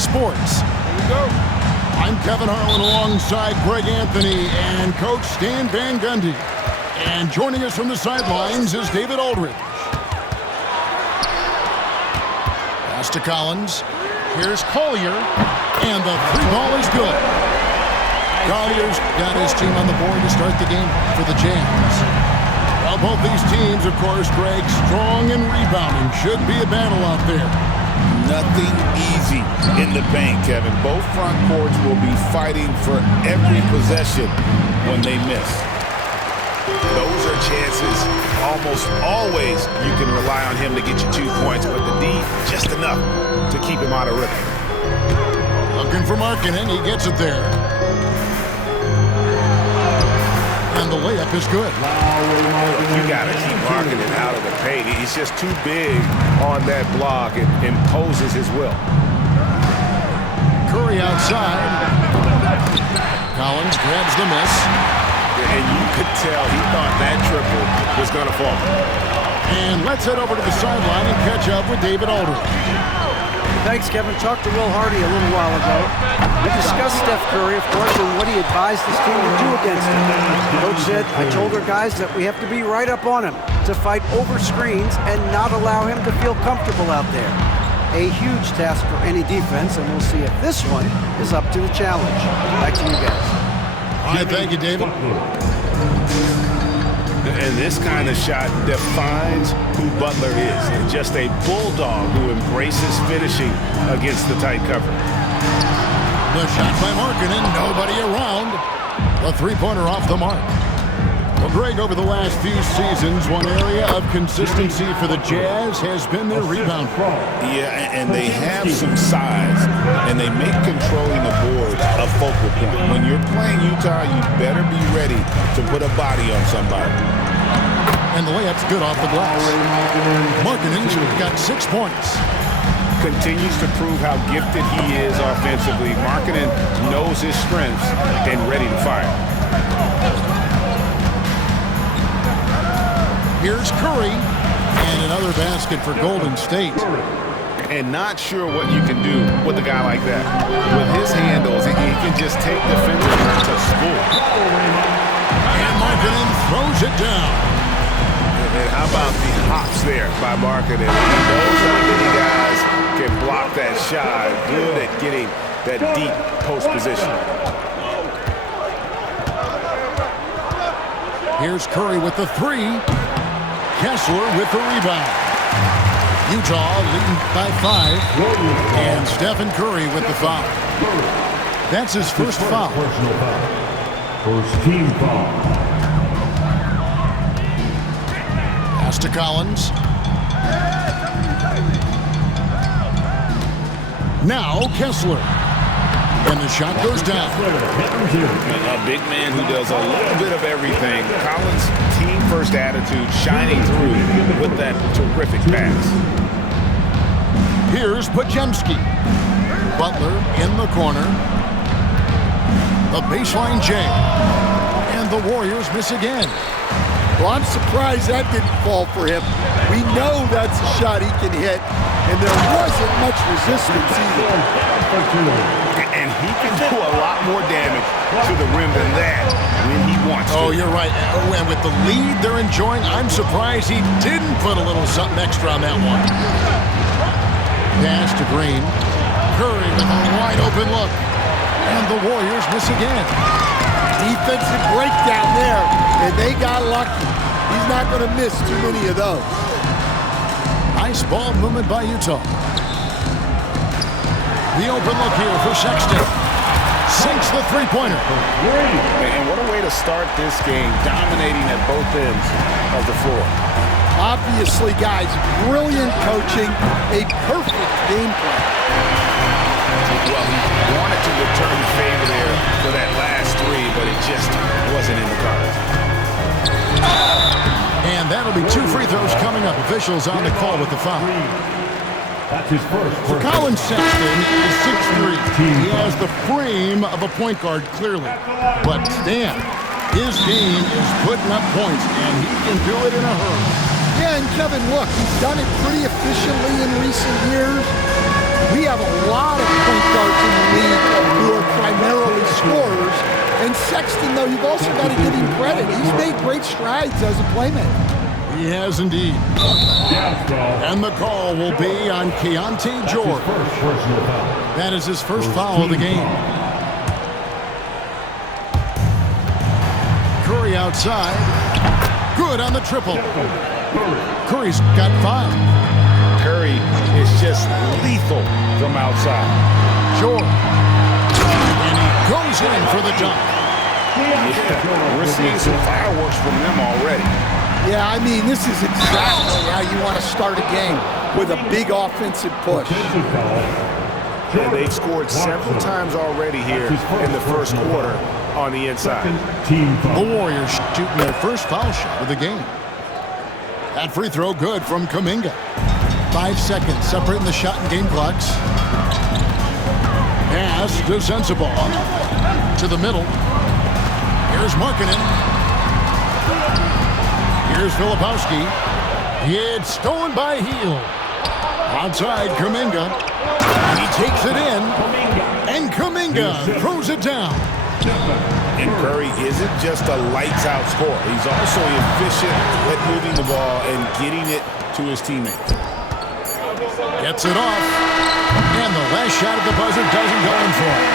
Sports. Here we go. I'm Kevin Harlan alongside Greg Anthony and Coach Stan Van Gundy. And joining us from the sidelines is David Aldridge. Pass to Collins. Here's Collier. And the three ball is good. Collier's got his team on the board to start the game for the Jazz. Well, both these teams, of course, Greg, strong and rebounding. Should be a battle out there. Nothing easy in the paint, Kevin. Both front courts will be fighting for every possession when they miss. Those are chances. Almost always you can rely on him to get you 2 points, but the D, just enough to keep him out of rhythm. Looking for Markkanen. He gets it there. And the layup is good. You got to keep Markkanen out of the paint. He's just too big on that block and imposes his will. Curry outside. Collins grabs the miss. And you could tell he thought that triple was going to fall. And let's head over to the sideline and catch up with David Aldridge. Thanks, Kevin. Talked to Will Hardy a little while ago. We discussed Steph Curry, of course, and what he advised his team to do against him. Coach said, I told our guys that we have to be right up on him, to fight over screens and not allow him to feel comfortable out there. A huge task for any defense, and we'll see if this one is up to the challenge. Back to you guys. All right, thank you, David. And this kind of shot defines who Butler is. And just a bulldog who embraces finishing against the tight cover. The shot by Markkanen, nobody around. The three-pointer off the mark. Well, Greg, over the last few seasons, one area of consistency for the Jazz has been their rebound. Yeah, and they have some size, and they make controlling the boards a focal point. When you're playing Utah, you better be ready to put a body on somebody. And the layup's good off the glass. Markkanen's got 6 points. Continues to prove how gifted he is offensively. Markkanen knows his strengths and ready to fire. Here's Curry, and another basket for Golden State. And not sure what you can do with a guy like that. With his handles, he can just take defenders to school. And Markkanen throws it down. And how about the hops there by Markkanen? He knows how many guys can block that shot. Good at getting that deep post position. Here's Curry with the three. Kessler with the rebound. Utah leading by 5. And Stephen Curry with the foul. That's his first foul. Personal foul. First team foul. Pass to Collins. Now Kessler. And the shot goes down. A big man who does a little bit of everything. Collins' team-first attitude shining through with that terrific pass. Here's Podziemski. Butler in the corner. The baseline J. And the Warriors miss again. Well, I'm surprised that didn't fall for him. We know that's a shot he can hit, and there wasn't much resistance either. And he can do a lot more damage to the rim than that when he wants to. Oh, you're right. And with the lead they're enjoying, I'm surprised he didn't put a little something extra on that one. Pass to Green. Curry with a wide open look. And the Warriors miss again. Defensive breakdown there, and they got lucky. He's not going to miss too many of those. Nice ball movement by Utah. The open look here for Sexton. Sinks the three-pointer. And what a way to start this game, dominating at both ends of the floor. Obviously, guys, brilliant coaching, a perfect game plan. Well, he wanted to return the favor there for that last three, but it just wasn't in the cards. And that'll be 2 free throws coming up. Officials on the call with the foul. That's his first. For Colin Sexton is 6'3". He has the frame of a point guard, clearly. But Stan, his game is putting up points, and he can do it in a hurry. Yeah, and Kevin, look, he's done it pretty efficiently in recent years. We have a lot of point Sexton, though, you've also got to give him credit. He's made great strides as a playmaker. He has indeed. And the call will be on Keontae George. That is his first foul of the game. Curry outside. Good on the triple. Curry's got 5. Curry is just lethal from outside. George. And he goes in for the dunk. Yeah, we're seeing some fireworks from them already. Yeah, I mean, this is exactly how you want to start a game, with a big offensive push. Yeah, they've scored several times already here in the first quarter on the inside. The Warriors shooting their first foul shot of the game. That free throw good from Kuminga. 5 seconds separating the shot and game clocks. Pass to Sensabaugh. To the middle. Here's Markkanen. Here's Filipowski. It's stolen by Hield. Outside, Kuminga. He takes it in. And Kuminga throws it down. And Curry isn't just a lights-out scorer. He's also efficient at moving the ball and getting it to his teammates. Gets it off. And the last shot at the buzzer doesn't go in for him.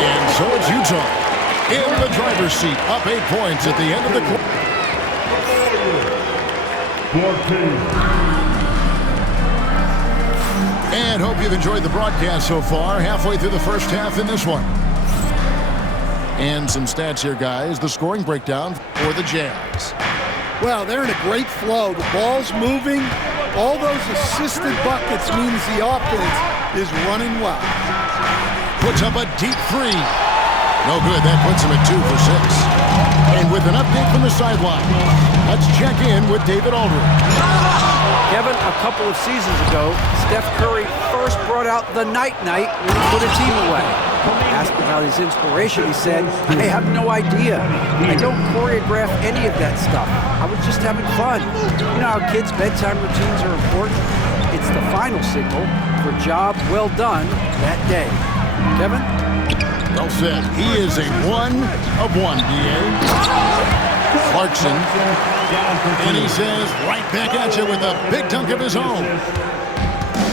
And so it's Utah in the driver's seat, up 8 points at the end of the quarter. And hope you've enjoyed the broadcast so far. Halfway through the first half in this one. And some stats here, guys. The scoring breakdown for the Jazz. Well, they're in a great flow. The ball's moving. All those assisted buckets means the offense is running well. Puts up a deep 3. No good. That puts him at 2 for 6. And with an update from the sideline, let's check in with David Aldridge. Kevin, a couple of seasons ago, Steph Curry first brought out the night-night when he put a team away. Asked about his inspiration, he said, "I have no idea. I don't choreograph any of that stuff. I was just having fun." You know how kids' bedtime routines are important? It's the final signal for a job well done that day. Kevin? Well said. He is a 1 of 1, D.A. Clarkson. And he says, right back at you with a big dunk of his own.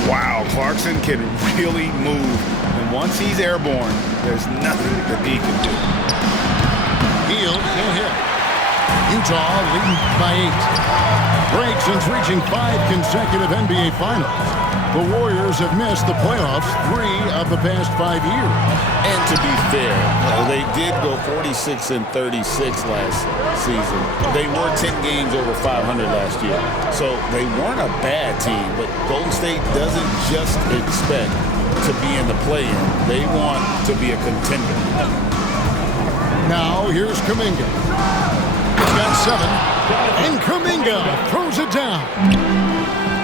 Wow, Clarkson can really move. And once he's airborne, there's nothing that he can do. Hield can't hit. Utah leading by 8. Break since reaching 5 consecutive NBA Finals. The Warriors have missed the playoffs 3 of the past 5 years. And to be fair, they did go 46-36 last season. They were 10 games over 500 last year. So they weren't a bad team, but Golden State doesn't just expect to be in the play-in. They want to be a contender. Now here's Kuminga. He's got 7. And Kuminga throws it down.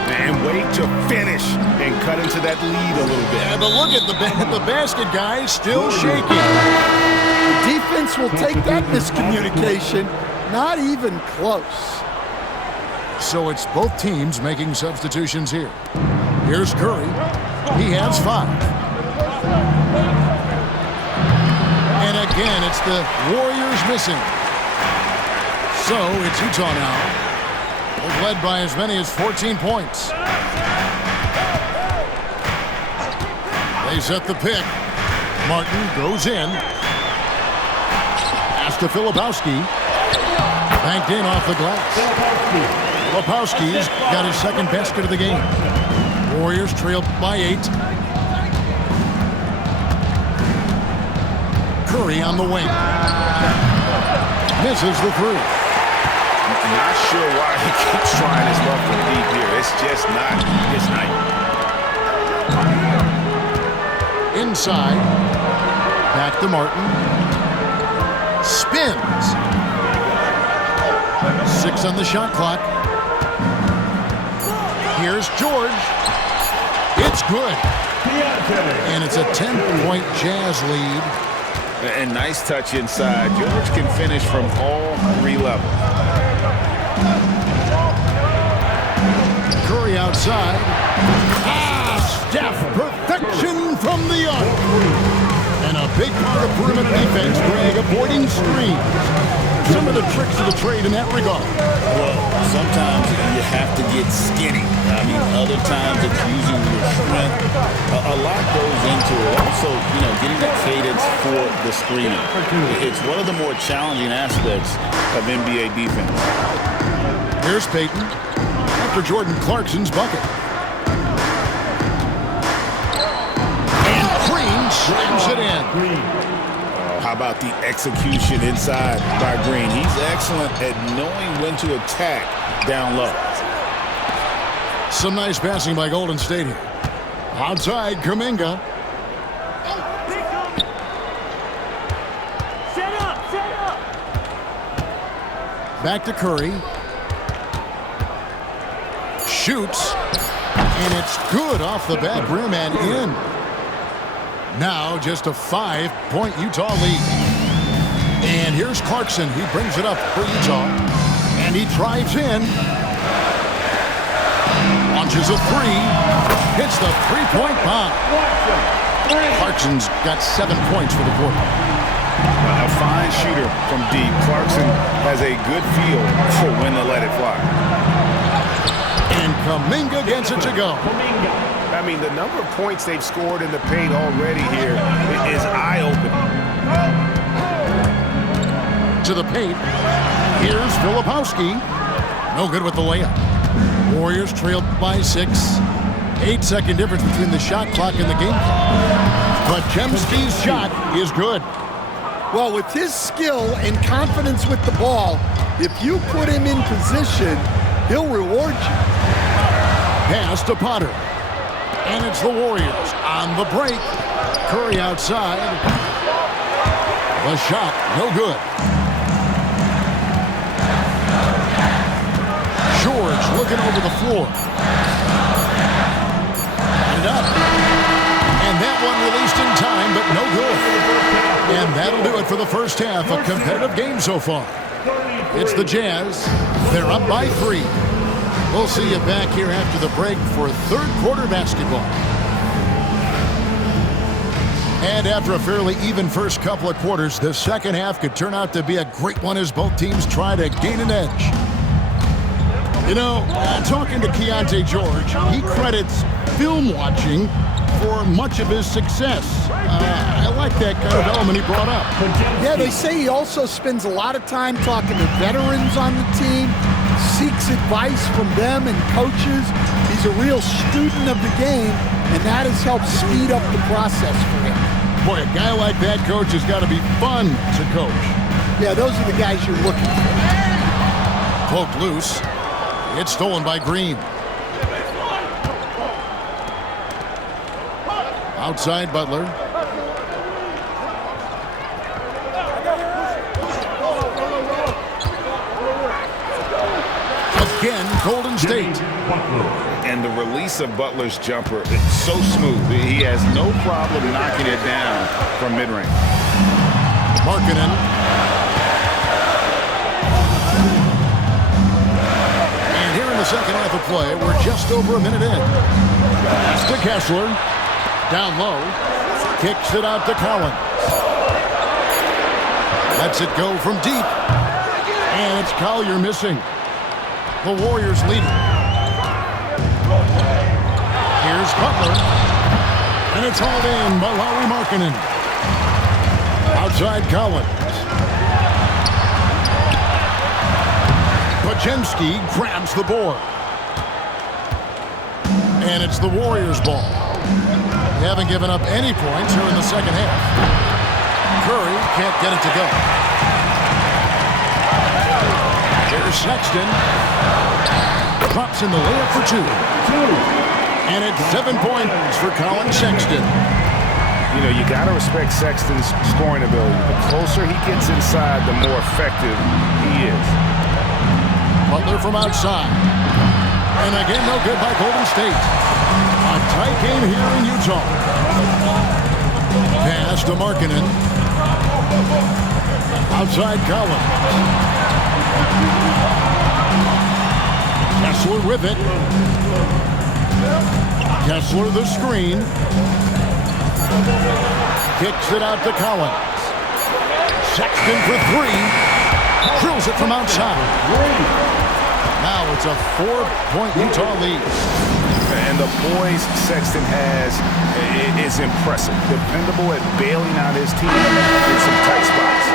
And wait to finish and cut into that lead a little bit. And look at the basket, guys, still shaking. The defense will take that miscommunication. Not even close. So it's both teams making substitutions here. Here's Curry. He has 5. And again, it's the Warriors missing. So it's Utah now. They've led by as many as 14 points. They set the pick. Martin goes in. Pass to Filipowski. Banked in off the glass. Filipowski's got his second basket of the game. Warriors trail by 8. Curry on the wing. Misses the 3. Not sure why he keeps trying his luck from deep here. It's just not his night. Inside. Back to Martin. Spins. 6 on the shot clock. Here's George. It's good. And it's a 10-point Jazz lead. And nice touch inside. George can finish from all 3 levels. Curry outside. Steph, perfection from the arc. And a big part of perimeter defense, Greg, avoiding screens. Some of the tricks of the trade in that regard. Well, sometimes you have to get skinny. I mean, other times it's using your strength. A lot goes into it. Also, getting the cadence for the screening. It's one of the more challenging aspects of NBA defense. Here's Payton after Jordan Clarkson's bucket. And Green slams it in. How about the execution inside by Green? He's excellent at knowing when to attack down low. Some nice passing by Golden State here. Outside, Kuminga. Set up! Back to Curry. Shoots. And it's good off the back rim and in. Now just a 5-point Utah lead. And here's Clarkson. He brings it up for Utah. And he drives in. Launches a three. Hits the three-point bomb. Clarkson's got 7 points for the quarter. A fine shooter from deep. Clarkson has a good feel for when to let it fly. And Kuminga gets it to go. I mean, the number of points they've scored in the paint already here is eye-opening. To the paint. Here's Filipowski. No good with the layup. Warriors trailed by 6. 8-second difference between the shot clock and the game clock. But Jemski's shot is good. Well, with his skill and confidence with the ball, if you put him in position, he'll reward you. Pass to Potter. And it's the Warriors on the break. Curry outside. The shot, no good. George looking over the floor. And up. And that one released in time, but no good. And that'll do it for the first half. A competitive game so far. It's the Jazz. They're up by 3. We'll see you back here after the break for third quarter basketball. And after a fairly even first couple of quarters, the second half could turn out to be a great one as both teams try to gain an edge. Talking to Keontae George, he credits film watching for much of his success. I like that kind of element he brought up. Yeah, they say he also spends a lot of time talking to veterans on the team, seeks advice from them and coaches. He's a real student of the game, and that has helped speed up the process for him. Boy, a guy like that, coach, has got to be fun to coach. Yeah, those are the guys you're looking for. Poked loose. It's stolen by Green. Outside Butler. Again, Golden State. And the release of Butler's jumper is so smooth. He has no problem knocking it down from mid-range. Markkanen. And here in the second half of play, we're just over a minute in. Pass to Kessler. Down low. Kicks it out to Collins. Lets it go from deep. And it's Collier missing. The Warriors leading. Here's Butler. And it's hauled in by Lauri Markkanen. Outside Collins. Podziemski grabs the board. And it's the Warriors' ball. They haven't given up any points here in the second half. Curry can't get it to go. Here's Sexton. Drops in the layup for 2. And it's 7 points for Colin Sexton. You got to respect Sexton's scoring ability. The closer he gets inside, the more effective he is. Butler from outside. And again, no good by Golden State. A tight game here in Utah. Pass to Markkanen. Outside Collins. Kessler with it. Kessler the screen. Kicks it out to Collins. Sexton for three. Drills it from outside. Now it's a 4-point Utah lead. And the poise Sexton has is impressive. Dependable at bailing out his team in some tight spots.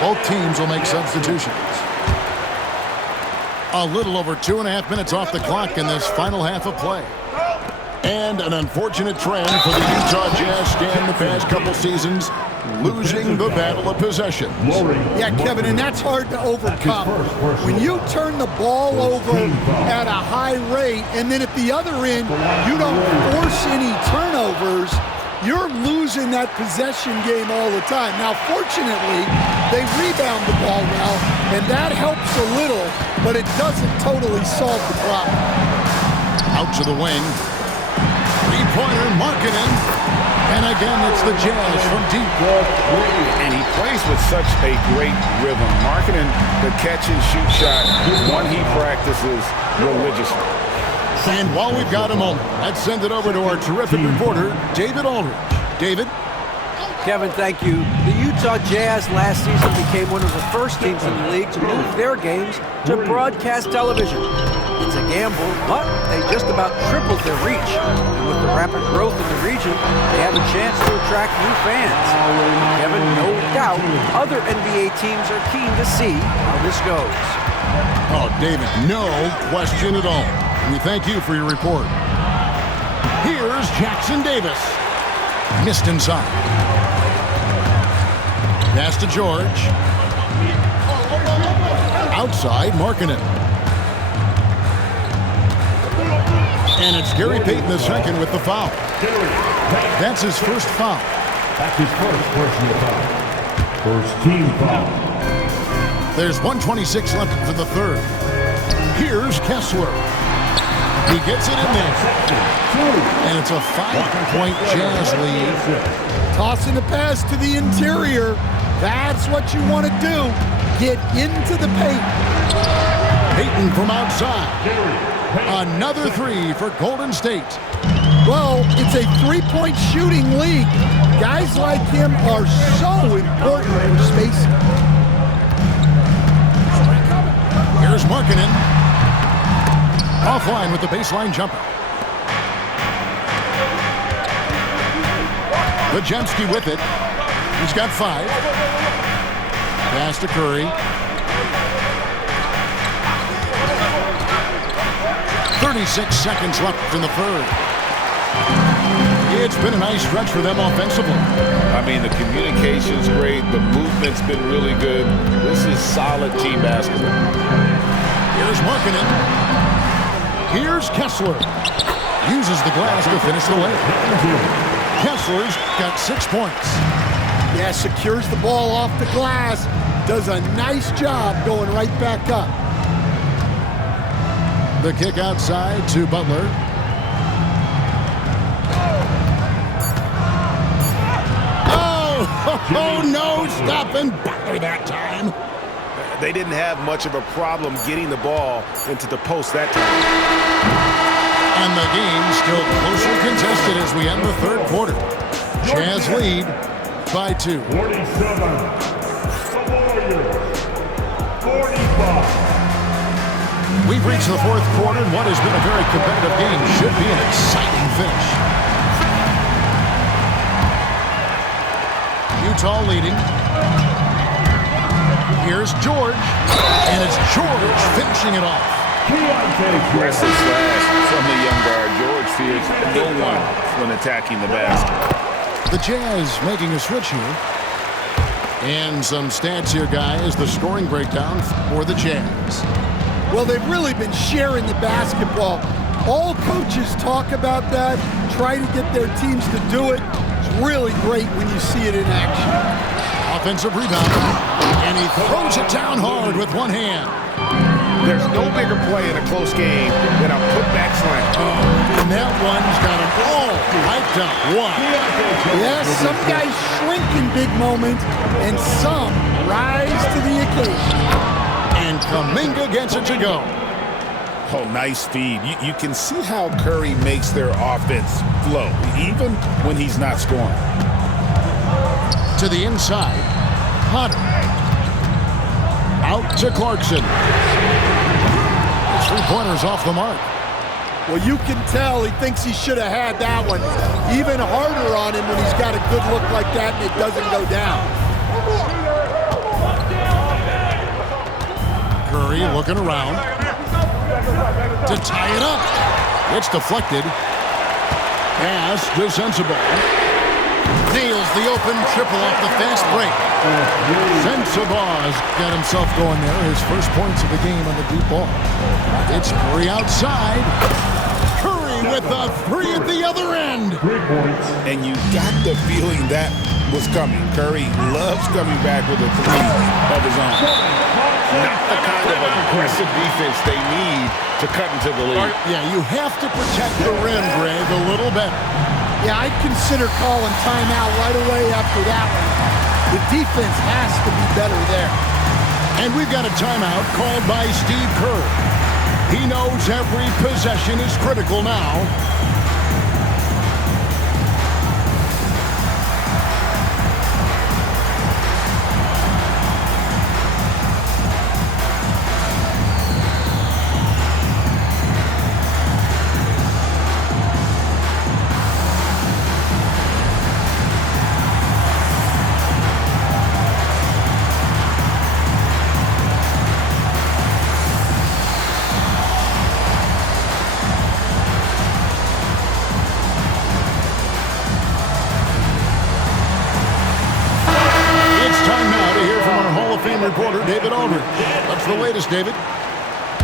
Both teams will make substitutions. A little over 2.5 minutes off the clock in this final half of play. And an unfortunate trend for the Utah Jazz span the past couple seasons, losing the battle of possession. Yeah, Kevin, and that's hard to overcome. When you turn the ball over at a high rate, and then at the other end, you don't force any turnovers, you're losing that possession game all the time. Now, fortunately, they rebound the ball well, and that helps a little, but it doesn't totally solve the problem. Out to the wing. Three-pointer, Markkanen. And again, it's the Jazz from deep. And he plays with such a great rhythm. Markkanen, the catch-and-shoot shot, one he practices religiously. And while we've got a moment, let's send it over to our terrific reporter, David Aldridge. David? Kevin, thank you. The Utah Jazz last season became one of the first teams in the league to move their games to broadcast television. It's a gamble, but they just about tripled their reach. And with the rapid growth in the region, they have a chance to attract new fans. Kevin, no doubt, other NBA teams are keen to see how this goes. Oh, David, no question at all. We thank you for your report. Here's Jackson Davis. Missed inside. Pass to George. Outside, Markkanen. And it's Gary Payton II with the foul. That's his first foul. That's his first personal foul. First team foul. There's 1:26 left for the third. Here's Kessler. He gets it in there. And it's a 5-point Jazz lead. Tossing a pass to the interior. That's what you want to do. Get into the paint. Payton from outside. Another three for Golden State. Well, it's a three-point shooting league. Guys like him are so important for spacing. Here's Markkanen. Offline with the baseline jumper. Podziemski with it. He's got 5. Pass to Curry. 36 seconds left in the third. It's been a nice stretch for them offensively. I mean, the communication's great. The movement's been really good. This is solid team basketball. Here's Markkanen. Here's Kessler. Uses the glass to finish the layup. Kessler's got 6 points. Yeah, secures the ball off the glass. Does a nice job going right back up. The kick outside to Butler. Oh, no, stopping Butler that time. They didn't have much of a problem getting the ball into the post that time. And the game still closely contested as we end the third quarter. Jazz lead by 2. 47. The Warriors. 45. We've reached the fourth quarter, and what has been a very competitive game should be an exciting finish. Utah leading. Here's George, and it's George finishing it off. Aggressive slash from the young guard. George fears no one when attacking the basket. The Jazz making a switch here. And some stats here, guys. The scoring breakdown for the Jazz. Well, they've really been sharing the basketball. All coaches talk about that, try to get their teams to do it. It's really great when you see it in action. Offensive rebound. And he throws it down hard with one hand. There's no bigger play in a close game than a putback slam. And that one's got them all hyped up. One. Yes, some guys shrink in big moments, and some rise to the occasion. And Kuminga gets it to go. Oh, nice feed. You can see how Curry makes their offense flow, even when he's not scoring. To the inside. Hunter. Out to Clarkson. Three-pointers off the mark. Well, you can tell he thinks he should have had that one. Even harder on him when he's got a good look like that and it doesn't go down. Curry looking around to tie it up. It's deflected. Pass to Sensabaugh. Nails the open triple off the fast break. Sensabaugh's got himself going there. His first points of the game on the deep ball. It's Curry outside. Curry with the three at the other end. 3 points. And you got the feeling that was coming. Curry loves coming back with a three of his own. Not the kind of aggressive defense they need to cut into the lead. Yeah, you have to protect the rim, Greg, a little better. Yeah, I'd consider calling timeout right away after that one. The defense has to be better there. And we've got a timeout called by Steve Kerr. He knows every possession is critical now. Reporter David Aldridge. What's the latest, David?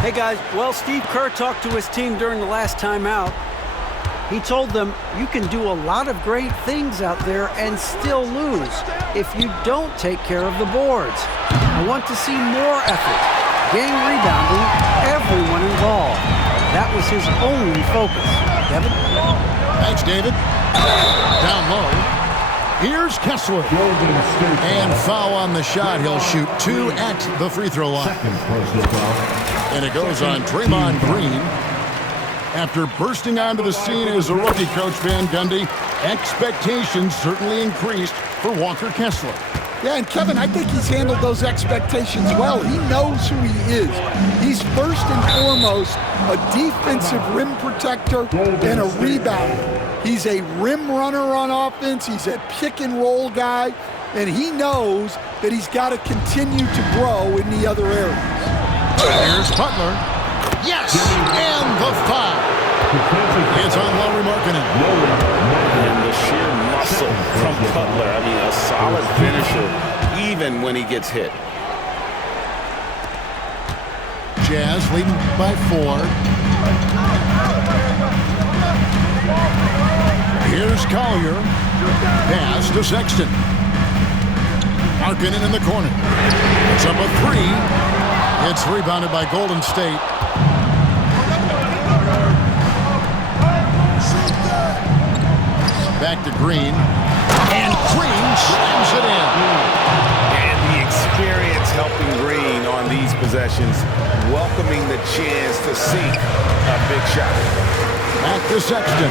Hey guys, well, Steve Kerr talked to his team during the last timeout. He told them, you can do a lot of great things out there and still lose if you don't take care of the boards. I want to see more effort, game rebounding, everyone involved. That was his only focus. Kevin? Thanks, David. Down low. Here's Kessler. And foul on the shot. He'll shoot 2 at the free throw line. And it goes on Draymond Green. After bursting onto the scene as a rookie, Coach Van Gundy, expectations certainly increased for Walker Kessler. Yeah, and Kevin, I think he's handled those expectations well. He knows who he is. He's first and foremost a defensive rim protector and a rebounder. He's a rim runner on offense. He's a pick-and-roll guy, and he knows that he's got to continue to grow in the other areas. Here's Butler. Yes! And the foul. It's on Lauri Markkanen. And the sheer muscle from Butler. I mean, a solid finisher, even when he gets hit. Jazz leading by 4. Here's Collier. Pass to Sexton. Markkanen in the corner. It's up a 3. It's rebounded by Golden State. Back to Green. And Green slams it in. And the experience helping Green on these possessions, welcoming the chance to sink a big shot. Back to Sexton.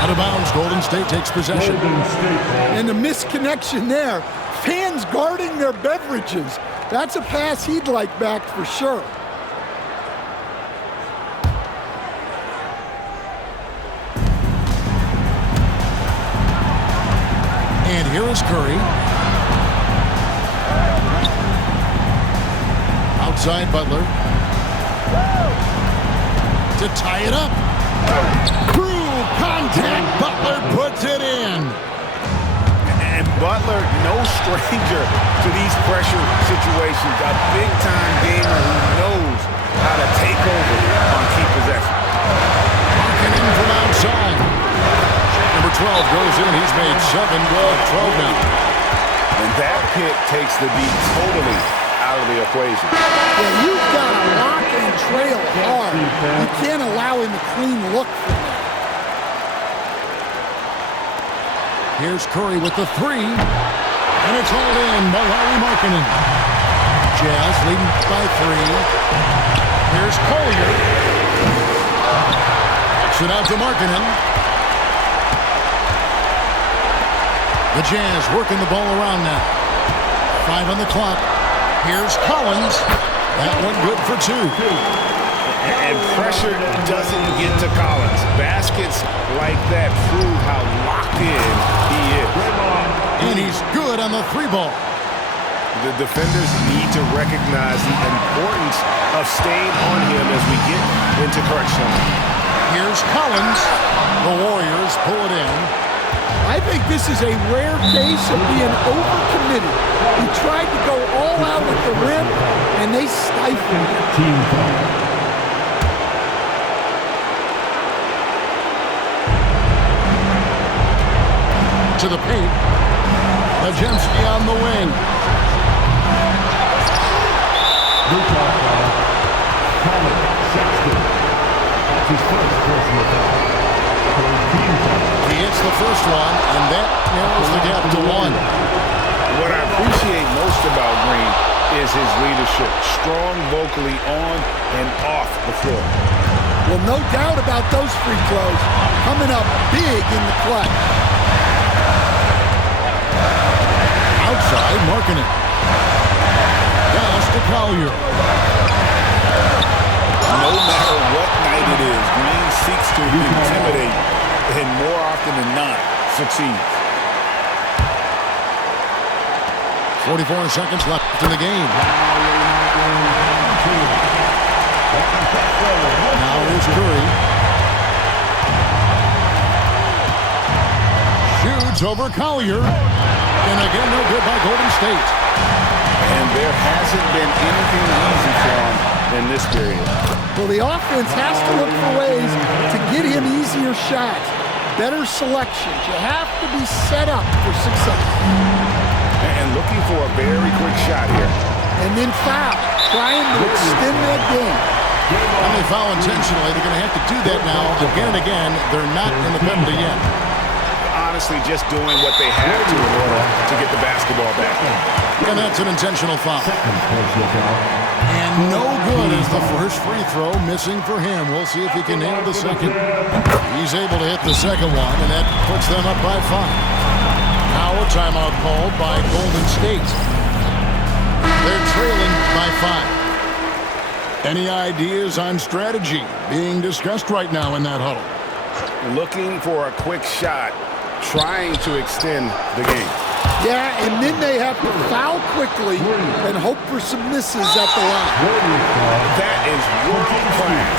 Out of bounds, Golden State takes possession. And the misconnection there. Fans guarding their beverages. That's a pass he'd like back for sure. And here is Curry. Outside Butler. To tie it up. Through contact, Butler puts it in. And Butler, no stranger to these pressure situations. A big-time gamer who knows how to take over on key possessions. Markkanen from outside. Number 12 goes in. He's made 7, 12 now. And that pick takes the beat totally out of the equation. Yeah, you've got to lock and trail hard. You can't allow him a clean look for that. Here's Curry with the 3. And it's hauled in by Lauri Markkanen. Jazz leading by 3. Here's Collier. Kicks it out to Markkanen. The Jazz working the ball around now. 5 on the clock. Here's Collins. That one good for 2. And pressure doesn't get to Collins. Baskets like that prove how locked in he is. And he's good on the 3 ball. The defenders need to recognize the importance of staying on him as we get into correction. Here's Collins. The Warriors pull it in. I think this is a rare case of being overcommitted. He tried to go all out at the rim, and they stifled him. Team foul. To the paint. Majemski on the wing. That's his first personal foul. He hits the first one, and that narrows the gap to 1. What I appreciate most about Green is his leadership. Strong vocally on and off the floor. Well, no doubt about those free throws coming up big in the clutch. Outside, Markkanen. Pass to Collier. No matter what night it is, Green seeks to intimidate and more often than not succeeds. 44 seconds left in the game. Now here's Curry. Shoots over Collier. And again, no good by Golden State. And there hasn't been anything easy for him in this period. Well, the offense has to look for ways to get him easier shots, better selections. You have to be set up for success. And looking for a very quick shot here. And then foul, trying to extend that game. When they foul intentionally, they're going to have to do that now again and again. They're not in the penalty yet. Honestly, just doing what they have to in order to get the basketball back. And that's an intentional foul. And no good is the first free throw missing for him. We'll see if he can nail the second. He's able to hit the second one, and that puts them up by 5. Now a timeout called by Golden State. They're trailing by 5. Any ideas on strategy being discussed right now in that huddle? Looking for a quick shot, trying to extend the game. Yeah, and then they have to foul quickly and hope for some misses at the line. That is working class.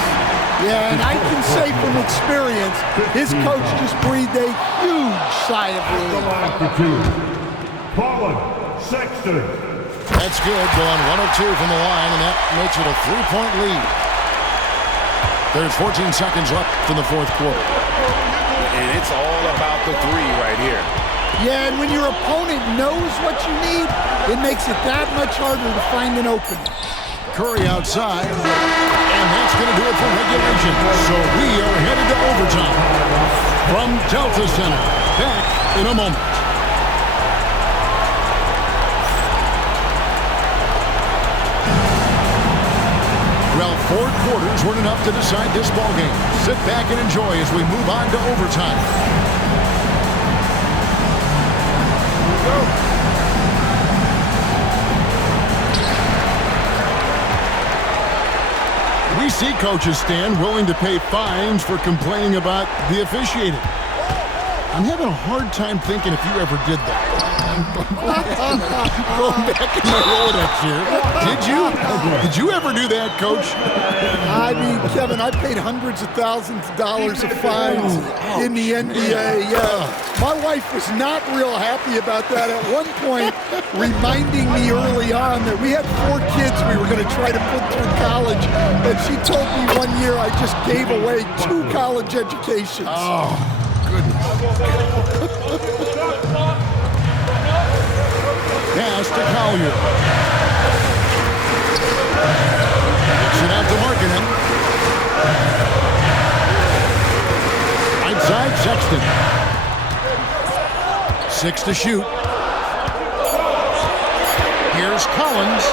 Yeah, and I can say from experience, his coach just breathed a huge sigh of relief. Colin Sexton. That's good, going 1 of 2 from the line, and that makes it a 3-point lead. There's 14 seconds left in the fourth quarter. And it's all about the 3 right here. Yeah, and when your opponent knows what you need, it makes it that much harder to find an opening. Curry outside, and that's going to do it for regulation. So we are headed to overtime. From Delta Center, back in a moment. Well, 4 quarters weren't enough to decide this ballgame. Sit back and enjoy as we move on to overtime. We see coaches stand willing to pay fines for complaining about the officiating. I'm having a hard time thinking if you ever did that. Going back in my Rolodex here. Did you ever do that, Coach? I mean, Kevin, I paid hundreds of thousands of dollars of fines in the NBA. Yeah, my wife was not real happy about that at one point, reminding me early on that we had 4 kids we were going to try to put through college, and she told me one year I just gave away 2 college educations. Oh, goodness. Pass to Collier. Gets it out to Markkanen. Right side, Sexton. 6 to shoot. Here's Collins.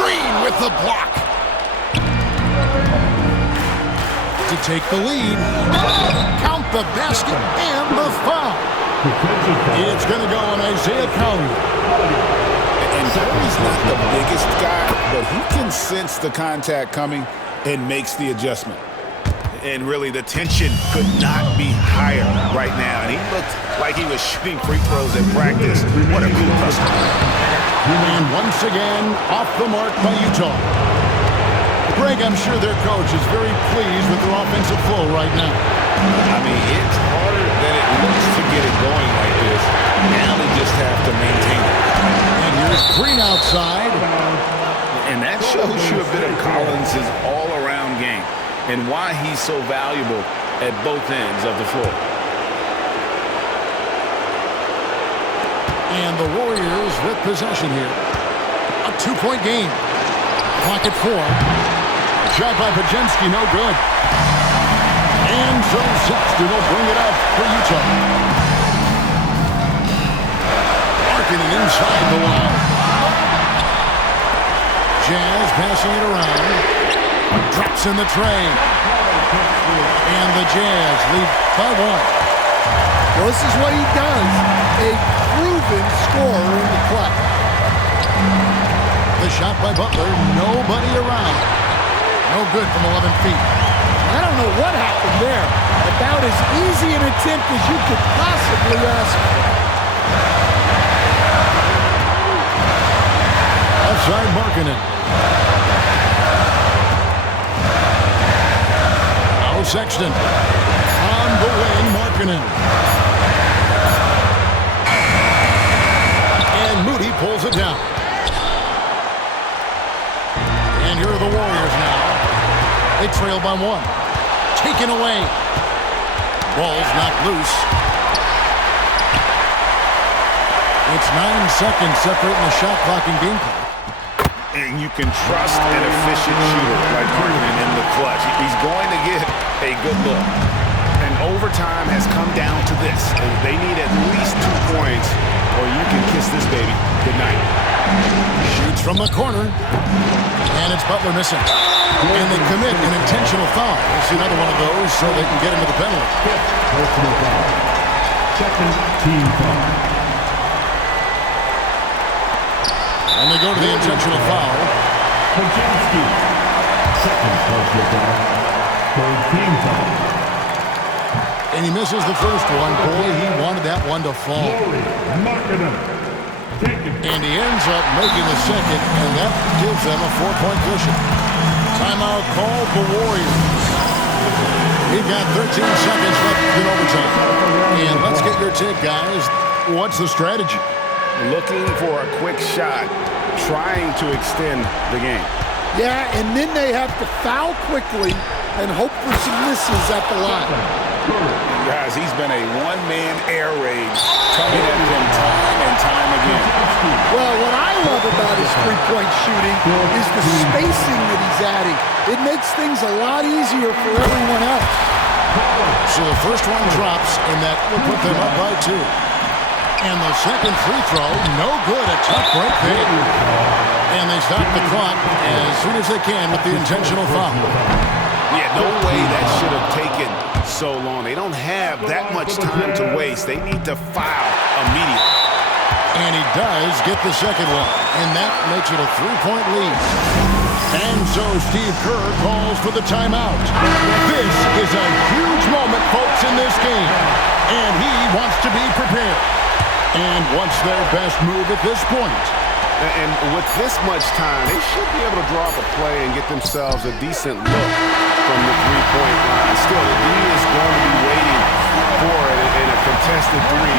Green with the block. To take the lead. Count the basket and the foul. Defensive foul. It's going to go on Isaiah Collier. And Curry's not the biggest guy, but he can sense the contact coming and makes the adjustment. And really, the tension could not be higher right now. And he looked like he was shooting free throws at practice. What a cool customer. And once again, off the mark by Utah. Greg, I'm sure their coach is very pleased with their offensive flow right now. I mean, it's harder than it looks to get it going like this. Now they just have to maintain it. And here's Green outside. And that shows you a bit of Collins' all-around game and why he's so valuable at both ends of the floor. And the Warriors with possession here. A 2-point game. Clock at 4. Shot by Podziemski, no good. And so Sexton will bring it up for Utah. Markkanen inside the line. Jazz passing it around. Drops in the tray. And the Jazz lead by 1. Well, this is what he does. A proven scorer in the clutch. The shot by Butler. Nobody around. No good from 11 feet. I don't know what happened there. About as easy an attempt as you could possibly ask for. Outside Markkanen. Now Sexton. On the wing, Markkanen. And Moody pulls it down. And here are the Warriors now. They trail by 1. Taken away. Ball's knocked loose. It's 9 seconds separating the shot clock and game clock. And you can trust an efficient shooter like Markkanen in the clutch. He's going to get a good look. And overtime has come down to this. They need at least 2 points or you can kiss this baby goodnight. Shoots from the corner. And it's Butler missing. And they commit an intentional foul. We'll see another one of those so they can get into the penalty. Personal foul. Second team foul. And they go to the intentional foul. Podziemski. Second personal foul. Third team foul. And he misses the first one. Boy, he wanted that one to fall. Markkanen. And he ends up making the second, and that gives them a 4-point cushion. Timeout called the Warriors. We've got 13 seconds left in overtime. And let's get your take, guys. What's the strategy? Looking for a quick shot, trying to extend the game. Yeah, and then they have to foul quickly and hope for some misses at the line. Guys, he's been a one-man air raid coming at them time and time again. Well, what I love about his three-point shooting is the spacing that he's adding. It makes things a lot easier for everyone else. So the first one drops, and that will put them up by 2. And the second free throw, no good. A tough break there. And they stop the clock as soon as they can with the intentional foul. Yeah, no way that should have taken so long. They don't have that much time to waste. They need to foul immediately. And he does get the second one. And that makes it a 3-point lead. And so Steve Kerr calls for the timeout. This is a huge moment, folks, in this game. And he wants to be prepared. And wants their best move at this point. And with this much time, they should be able to draw up a play and get themselves a decent look from the three-point line. Still, the D is going to be waiting for it, and a contested three